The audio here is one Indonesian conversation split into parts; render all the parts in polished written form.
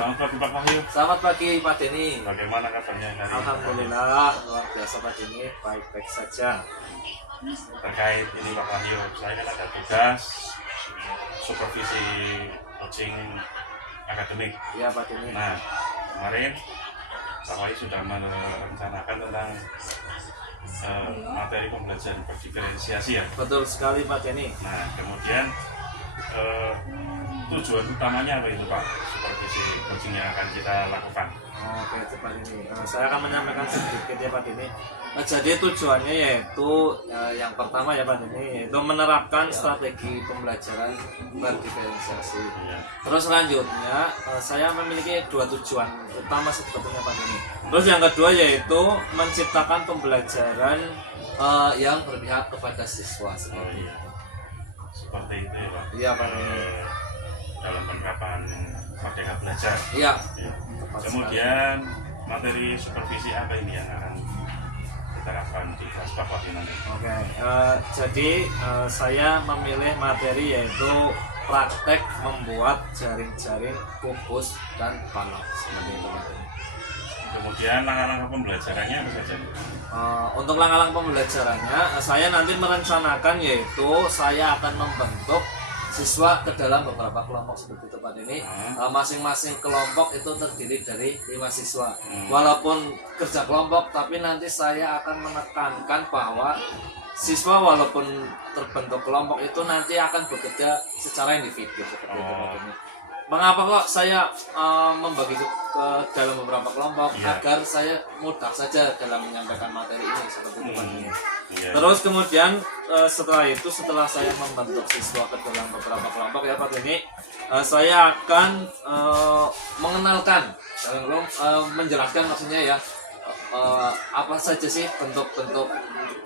Selamat pagi Pak Wahyu. Selamat pagi Pak Denny. Bagaimana kabarnya hari ini? Alhamdulillah luar biasa Pak Denny, baik-baik saja. Terkait ini Pak Wahyu, saya kan ada tugas supervisi coaching akademik. Iya Pak Denny. Nah, kemarin Pak Wahyu sudah merencanakan tentang materi pembelajaran berdiferensiasi ya. Betul sekali Pak Denny. Nah, kemudian tujuan utamanya apa itu Pak? Supervisi coaching yang akan kita lakukan. Oke, Pak Denny. Saya akan menyampaikan sedikit ya Pak Denny. Jadi tujuannya yaitu yang pertama ya Pak Denny, yaitu menerapkan strategi pembelajaran berdiferensiasi. Ya. Terus selanjutnya saya memiliki dua tujuan utama sebetulnya Pak Denny. Terus yang kedua yaitu menciptakan pembelajaran yang berpihak kepada siswa. Oh iya, seperti itu ya Pak. Iya Pak Denny. Dalam penerapan Merdeka Belajar. Iya. Ya. Kemudian materi supervisi apa ini yang akan diterapkan di kelas Pak Wahyu nanti? Oke, jadi saya memilih materi yaitu praktek membuat jaring-jaring kubus dan balok seperti itu. Kemudian langkah-langkah pembelajarannya apa saja? Untuk langkah-langkah pembelajarannya, saya nanti merencanakan yaitu saya akan membentuk siswa ke dalam beberapa kelompok seperti itu Pak Denny. Masing-masing kelompok itu terdiri dari 5 siswa. Walaupun kerja kelompok, tapi nanti saya akan menekankan bahwa siswa walaupun terbentuk kelompok itu nanti akan bekerja secara individu seperti itu Pak Denny. Mengapa kok saya membagi ke dalam beberapa kelompok? Agar saya mudah saja dalam menyampaikan materi ini seperti itu Pak Denny. Terus kemudian setelah saya membentuk siswa ke dalam beberapa kelompok ya Pak Denny, saya akan mengenalkan, menjelaskan maksudnya ya apa saja sih bentuk-bentuk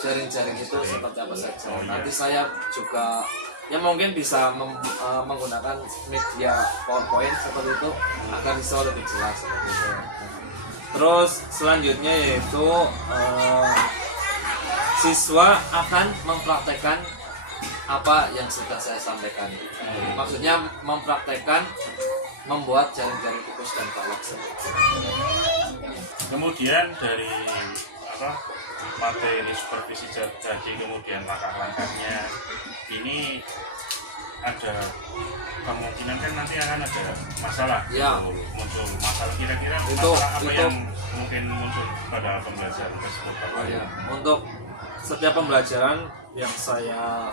jaring-jaring itu seperti apa saja. Nanti saya juga ya mungkin bisa menggunakan media PowerPoint seperti itu agar bisa lebih jelas seperti itu. Terus selanjutnya yaitu siswa akan mempraktekkan apa yang sudah saya sampaikan. Maksudnya mempraktekkan membuat jaring-jaring kubus dan balok. Kemudian dari materi supervisi jadi kemudian langkah-langkahnya ini ada kemungkinan kan nanti akan ada masalah ya. Muncul masalah kira-kira itu apa yang mungkin muncul pada pembelajaran tersebut ya. Untuk setiap pembelajaran yang saya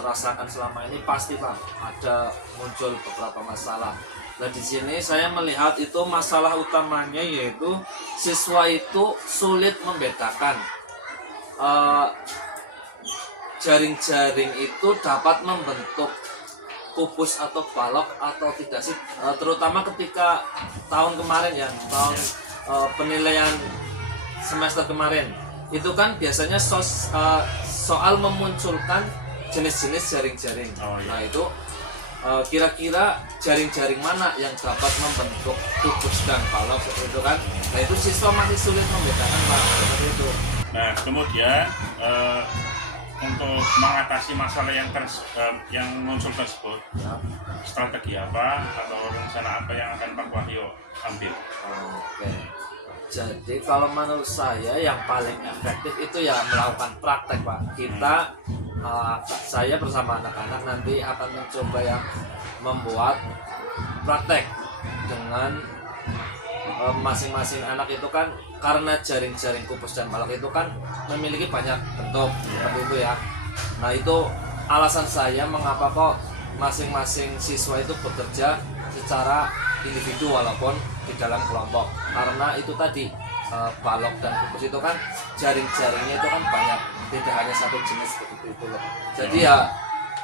rasakan selama ini pasti Pak ada muncul beberapa masalah. Nah di sini saya melihat itu masalah utamanya yaitu siswa itu sulit membedakan jaring-jaring itu dapat membentuk kubus atau balok atau tidak sih, terutama ketika tahun kemarin ya, tahun penilaian semester kemarin itu kan biasanya soal memunculkan jenis-jenis jaring-jaring. Nah itu kira-kira jaring-jaring mana yang dapat membentuk kubus dan balok seperti itu kan. Nah itu siswa masih sulit membedakan Pak, seperti itu. Nah kemudian untuk mengatasi masalah yang muncul tersebut, strategi apa atau rencana apa yang akan Pak Wahyu ambil? Oke. Jadi kalau menurut saya yang paling efektif itu ya melakukan praktek Pak. Saya bersama anak-anak nanti akan mencoba yang membuat praktek dengan masing-masing anak itu kan, karena jaring-jaring kubus dan balok itu kan memiliki banyak bentuk seperti itu ya. Nah itu alasan saya mengapa kok masing-masing siswa itu bekerja secara individu walaupun di dalam kelompok, karena itu tadi balok dan kubus itu kan jaring-jaringnya itu kan banyak, tidak hanya satu jenis seperti itu loh. Jadi ya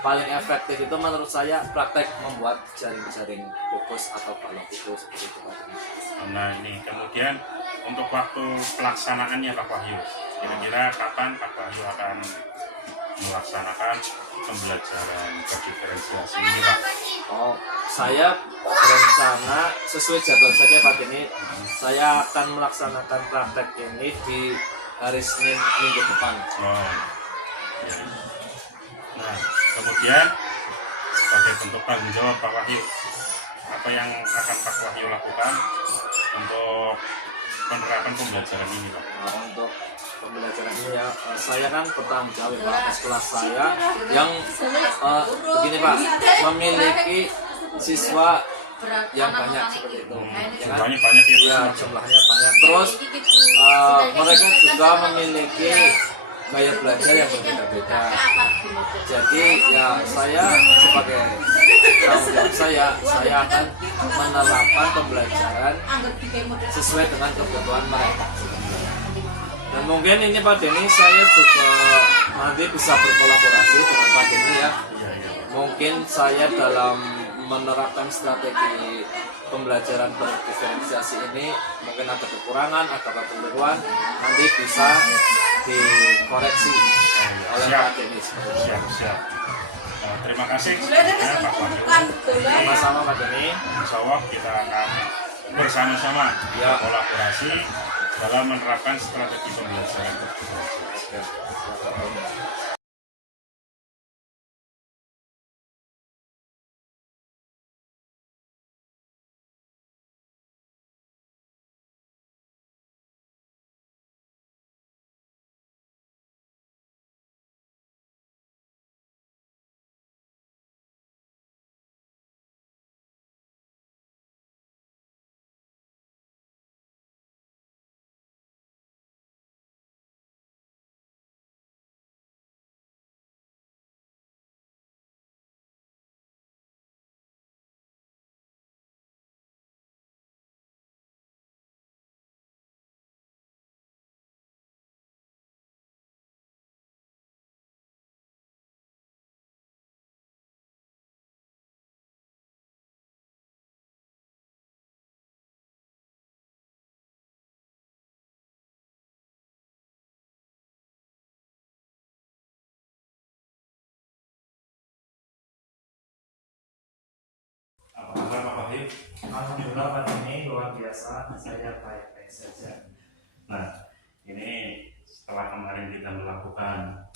paling efektif itu menurut saya praktek membuat jaring-jaring kubus atau balok itu seperti itu. Nah ini kemudian untuk waktu pelaksanaannya Pak Wahyu, kira-kira kapan Pak Wahyu akan melaksanakan pembelajaran berdiferensiasi ini Pak? Saya berencana sesuai jadwal saja Pak Denny, saya akan melaksanakan praktek ini di hari Senin minggu depan. Ya. Nah kemudian sebagai bentuk tanggung jawab Pak Wahyu, apa apa yang akan Pak Wahyu lakukan untuk penerapan pembelajaran ini, Pak? Nah, untuk pembelajaran ini ya, saya kan bertanggung jawab ya, Pak, atas kelas saya yang begini Pak, memiliki siswa yang banyak seperti itu. Ya kan? Jumlahnya banyak ya. Ya, jumlahnya banyak. Terus mereka juga memiliki gaya belajar yang berbeda-beda. Jadi ya saya sebagai tanggung jawab saya akan menerapkan pembelajaran sesuai dengan kebutuhan mereka. Dan mungkin ini Pak Denny, saya juga nanti bisa berkolaborasi dengan Pak Denny ya. Mungkin saya dalam menerapkan strategi pembelajaran berdiferensiasi ini mungkin ada kekurangan, ada kekeliruan, nanti bisa dikoreksi oleh Pak Denny. Siap. Terima kasih ya, Pak Wahyu. Sama-sama Pak Denny. Insya Allah kita akan bersama-sama kolaborasi dalam menerapkan strategi pembelajaran berdiferensiasi. Apa kabar Pak Wahyu? Alhamdulillah Pak Denny, luar biasa, saya baik-baik saja. Nah, ini setelah kemarin kita melakukan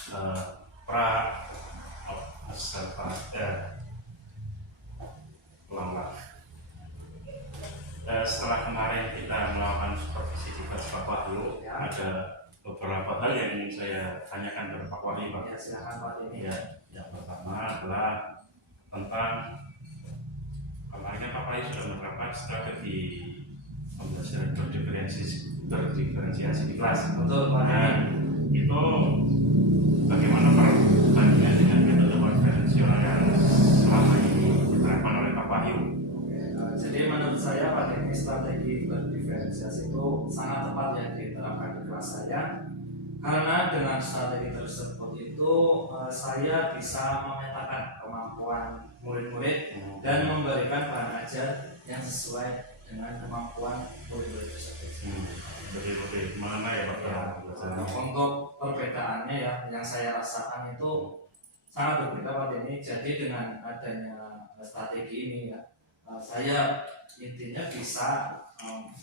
setelah kemarin kita melakukan supervisi tugas Pak Wahyu, ada beberapa hal yang ingin saya tanyakan kepada Pak Wahyu, Pak. Ya, silakan Pak Denny. Ya, yang pertama adalah tentang kemarin Pak Wahyu sudah menerapkan strategi pembelajaran berdiferensiasi di kelas. Betul Pak Denny. Itu bagaimana perbandingan dengan metode konvensional yang selama ini diterapkan oleh Pak Wahyu? Jadi menurut saya Pak Denny, strategi berdiferensiasi itu sangat tepat yang diterapkan di kelas saya, karena dengan strategi tersebut itu saya bisa memetakan kemampuan murid-murid dan memberikan bahan ajar yang sesuai dengan kemampuan murid-murid tersebut. Betul-betul mana ya Pak? Untuk perbedaannya ya, yang saya rasakan itu sangat berbeda Pak Denny. Jadi dengan adanya strategi ini ya, saya intinya bisa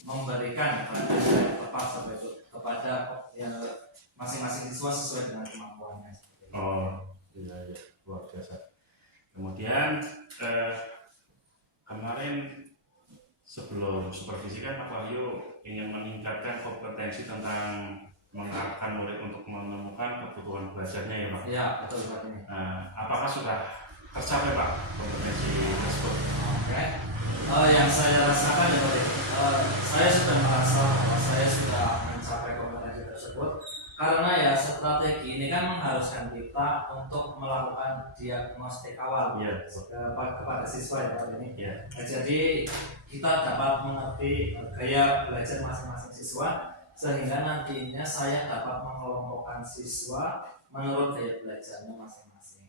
memberikan bahan ajar yang tepat kepada masing-masing siswa sesuai dengan kemampuannya. Oh, iya, luar biasa. Kemudian kemarin sebelum supervisi kan Pak Wahyu ingin meningkatkan kompetensi tentang mengarahkan murid untuk menemukan kebutuhan belajarnya ya Pak? Iya, betul Pak ini. Apakah sudah tercapai Pak kompetensi tersebut? Oke. Yang saya rasakan ya Pak, saya sudah merasa bahwa saya sudah mencapai kompetensi tersebut, karena ya strategi ini kan mengharuskan kita untuk melakukan diagnostik awal kepada siswa ya Pak ini. Jadi kita dapat mengerti gaya belajar masing-masing siswa, sehingga nantinya saya dapat mengelompokkan siswa menurut gaya belajarnya masing-masing.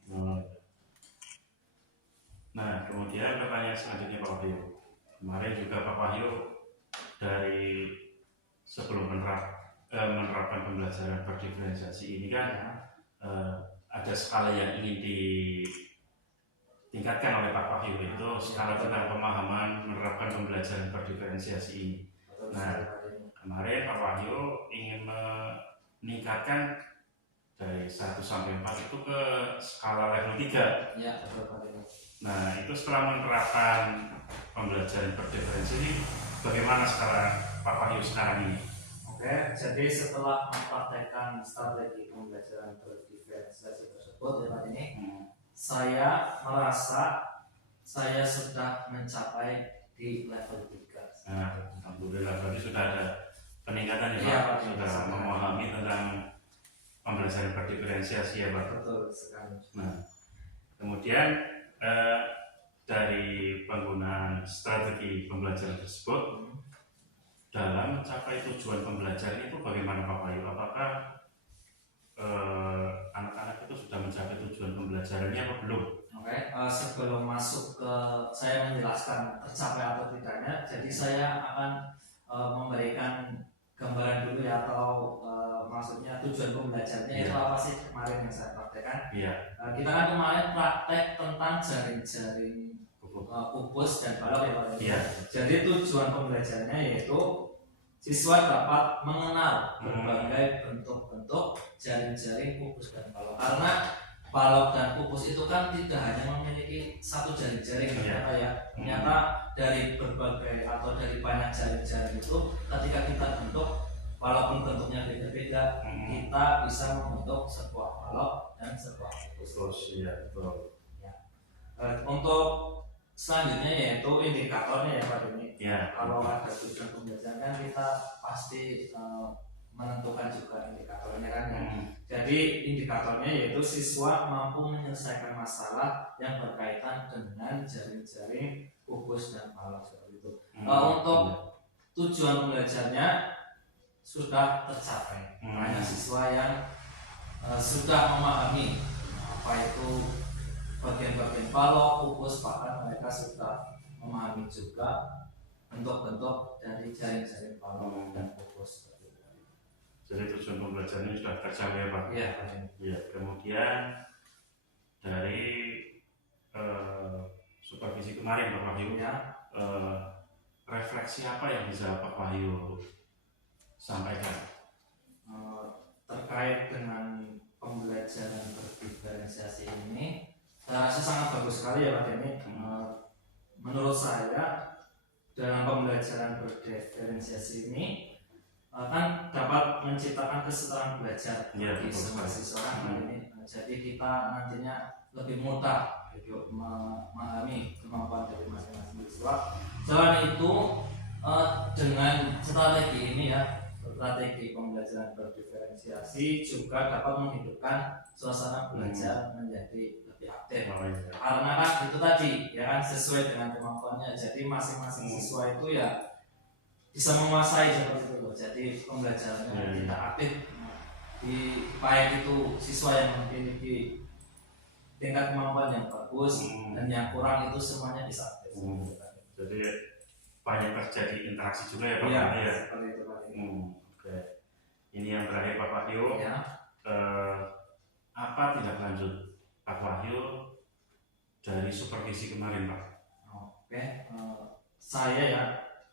Nah, kemudian pertanyaan selanjutnya Pak Wahyu. Kemarin juga Pak Wahyu dari sebelum menerapkan pembelajaran berdiferensiasi ini kan ada skala yang ingin ditingkatkan oleh Pak Wahyu, itu skala tentang pemahaman menerapkan pembelajaran berdiferensiasi ini. Nah, kemarin Pak Wahyu ingin meningkatkan dari 1 sampai 4 itu ke skala level 3. Ya, betul Pak. Nah, itu setelah menerapkan pembelajaran berdiferensi ini bagaimana sekarang Pak Wahyu sekarang ini? Oke, jadi setelah mempraktekkan strategi pembelajaran berdiferensiasi tersebut ya Pak ini, saya merasa saya sudah mencapai di level 3. Nah, alhamdulillah berarti sudah ada peningkatan ya Pak, Iya, Pak. sudah memahami tentang pembelajaran berdiferensiasi ya Pak. Betul sekali. Nah, kemudian dari penggunaan strategi pembelajaran tersebut dalam mencapai tujuan pembelajaran itu bagaimana Pak Wahyu? Apakah anak-anak itu sudah mencapai tujuan pembelajarannya atau belum? Oke, sebelum masuk ke saya menjelaskan tercapai atau tidaknya, jadi saya akan memberikan gambaran dulu ya, atau maksudnya tujuan pembelajarannya itu apa sih kemarin yang saya praktekkan. Iya. Kita kan kemarin praktek tentang jaring-jaring pupus dan balok ya Pak. Iya. Jadi tujuan pembelajarannya yaitu siswa dapat mengenal berbagai bentuk-bentuk jaring-jaring pupus dan balok. Karena balok dan pupus itu kan tidak hanya memiliki satu jaring-jaring ternyata ya. Ternyata dari berbagai atau dari banyak jaring-jaring itu ketika kita bentuk, walaupun bentuknya beda-beda, kita bisa membentuk sebuah balok dan sebuah pupus. Terus iya betul. Ya. Untuk selanjutnya yaitu indikatornya ya Pak Doni. Ya. Kalau ada tujuan pembelajaran kan kita pasti menentukan juga indikatornya kan ya. Jadi indikatornya yaitu siswa mampu menyelesaikan masalah yang berkaitan dengan jaring-jaring pupus dan balok seperti itu. Untuk tujuan pembelajarannya sudah tercapai. Banyak siswa yang sudah memahami apa itu bagian-bagian balok, pupus, bahkan mereka sudah memahami juga bentuk-bentuk dari jaring-jaring balok dan pupus. Jadi tujuan pembelajarannya sudah tercapai Pak. Iya. Ya, kemudian dari supervisi kemarin Pak Wahyu, Ya. Refleksi apa yang bisa Pak Wahyu sampaikan terkait dengan pembelajaran berdiferensiasi ini? Saya rasa sangat bagus sekali ya Pak Denny. Menurut saya dalam pembelajaran berdiferensiasi ini kan dapat menciptakan kesetaraan belajar bagi semua siswa ini. Jadi kita nantinya lebih mudah memahami kemampuan dari masing-masing siswa. Selain itu dengan strategi ini ya, strategi pembelajaran berdiferensiasi juga dapat menghidupkan suasana belajar menjadi lebih aktif. Karena kan itu tadi ya kan sesuai dengan kemampuannya. Jadi masing-masing siswa itu ya bisa menguasai seperti itu loh. Jadi pembelajarannya tidak aktif. Baik itu siswa yang memiliki tingkat kemampuan yang bagus dan yang kurang itu semuanya bisa aktif. Jadi banyak terjadi interaksi juga ya Pak. Iya, seperti itu Pak. Oke. Ini yang terakhir Pak Wahyu. Ya. Apa tindak lanjut Pak Wahyu dari supervisi kemarin Pak? Oke. Saya ya,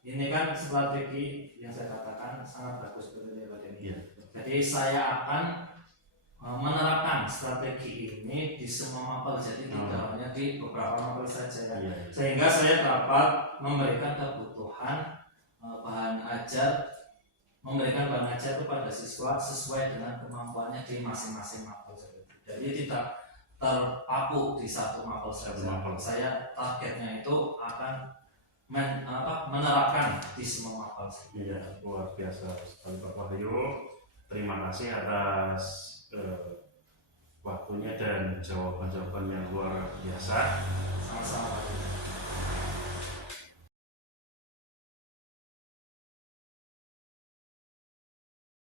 ini kan strategi yang saya katakan sangat bagus betul ya Pak Denny. Iya. Jadi saya akan menerapkan strategi ini di semua mapel, jadi tidak hanya di beberapa mapel saja ya. Sehingga saya dapat memberikan kebutuhan bahan ajar, memberikan bahan ajar kepada siswa sesuai dengan kemampuannya di masing-masing mapel. Jadi tidak terpaku di satu mapel saja. Saya targetnya itu akan menerapkan di semua mapel. Iya, luar biasa sekali Pak Wahyu. Terima kasih atas waktunya dan jawaban-jawaban yang luar biasa.